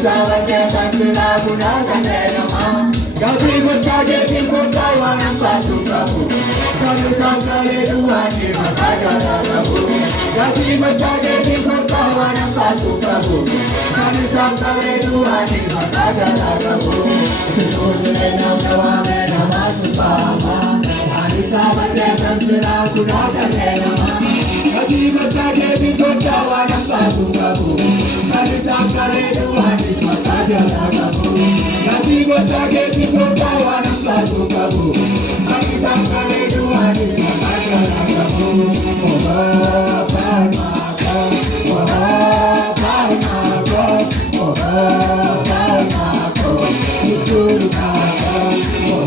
Sahaja tantra guna kanderama Gabi berkade tingkota wanam pasu kabu Kamu sangkale duhani makajara kabu Gabi berkade tingkota wanam pasu kabu Kamu sangkale duhani makajara kabu Seluruh nama nama supama Ani sahaja tantra guna kanderama Gabi berkade tingkota wanam pasu kabu Kamu sangkale duhani Nanti bocah keti kota wanam kabu kabu, nanti sangkale dua di sana jalan kabu. Oh karnago, lucu kago. Oh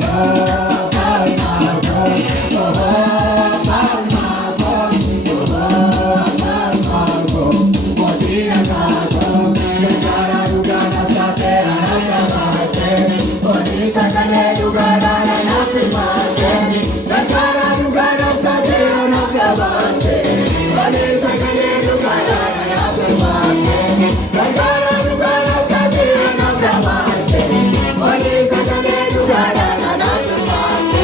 karnago, modina kago. Sakale dugara na primate, sakara dugara tajera na sabate. Bale sakale dugara na primate, sakara dugara tajera na sabate. Bale sakale dugara na primate.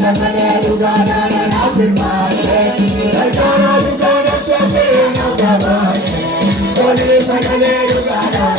Sakale Sagale Rugara